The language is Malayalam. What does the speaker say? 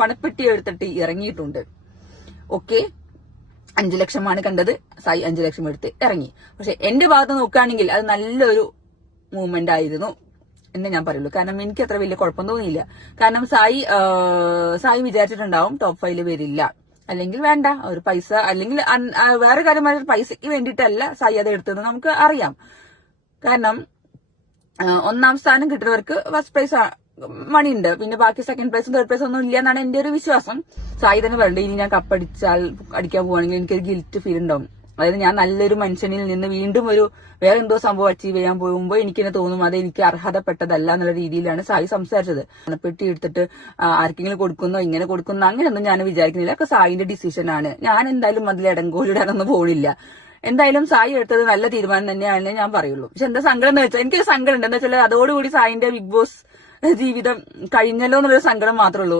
പണപ്പെട്ടി എടുത്തിട്ട് ഇറങ്ങിയിട്ടുണ്ട്. ഓക്കെ, 5 ലക്ഷമാണ് കണ്ടത്, സായി 5 ലക്ഷം എടുത്ത് ഇറങ്ങി. പക്ഷെ എന്റെ ഭാഗത്ത് നോക്കുകയാണെങ്കിൽ അത് നല്ലൊരു മൂവ്മെന്റ് ആയിരുന്നു എന്ന് ഞാൻ പറയുള്ളൂ. കാരണം എനിക്ക് അത്ര വലിയ കുഴപ്പം തോന്നിയില്ല. കാരണം സായി വിചാരിച്ചിട്ടുണ്ടാവും ടോപ്പ് 5 വരില്ല, അല്ലെങ്കിൽ വേണ്ട ഒരു പൈസ, അല്ലെങ്കിൽ വേറെ കാര്യം പൈസക്ക് വേണ്ടിയിട്ടല്ല സായി അത് എടുത്തത് നമുക്ക് അറിയാം. കാരണം 1ാം സ്ഥാനം കിട്ടുന്നവർക്ക് ഫസ്റ്റ് പ്രൈസ് മണി ഉണ്ട്, പിന്നെ ബാക്കി സെക്കൻഡ് പ്രൈസും തേർഡ് പ്രൈസും ഒന്നും ഇല്ല എന്നാണ് എന്റെ ഒരു വിശ്വാസം. സായി തന്നെ പറയണ്ടേ, ഇനി ഞാൻ അടിക്കാൻ പോവാണെങ്കിൽ എനിക്കൊരു ഗിൽറ്റ് ഫീൽ ഉണ്ടാവും. അതായത് ഞാൻ നല്ലൊരു മനുഷ്യനിൽ നിന്ന് വീണ്ടും വേറെ എന്തോ സംഭവം അച്ചീവ് ചെയ്യാൻ പോകുമ്പോൾ എനിക്കിനെ തോന്നും അത് എനിക്ക് അർഹതപ്പെട്ടതല്ല എന്നുള്ള രീതിയിലാണ് സായി സംസാരിച്ചത്. പണപ്പെട്ടി എടുത്തിട്ട് ആർക്കെങ്കിലും കൊടുക്കുന്നോ ഇങ്ങനെ കൊടുക്കുന്നോ അങ്ങനെയൊന്നും ഞാൻ വിചാരിക്കുന്നില്ല. ഒക്കെ സായിന്റെ ഡിസിഷനാണ്. ഞാൻ എന്തായാലും അതിൽ ഇടങ്കോലിടാനൊന്നും പോണില്ല. എന്തായാലും സായി എടുത്തത് നല്ല തീരുമാനം തന്നെയാണെന്ന് ഞാൻ പറയുള്ളൂ. പക്ഷെ എന്താ സങ്കടം എന്ന് വെച്ചാൽ, എനിക്കൊരു സങ്കടം ഉണ്ട്. എന്താ വെച്ചാൽ അതോടുകൂടി സായിന്റെ ബിഗ് ബോസ് ജീവിതം കഴിഞ്ഞല്ലോ എന്നുള്ളൊരു സങ്കടം മാത്രമേ ഉള്ളൂ.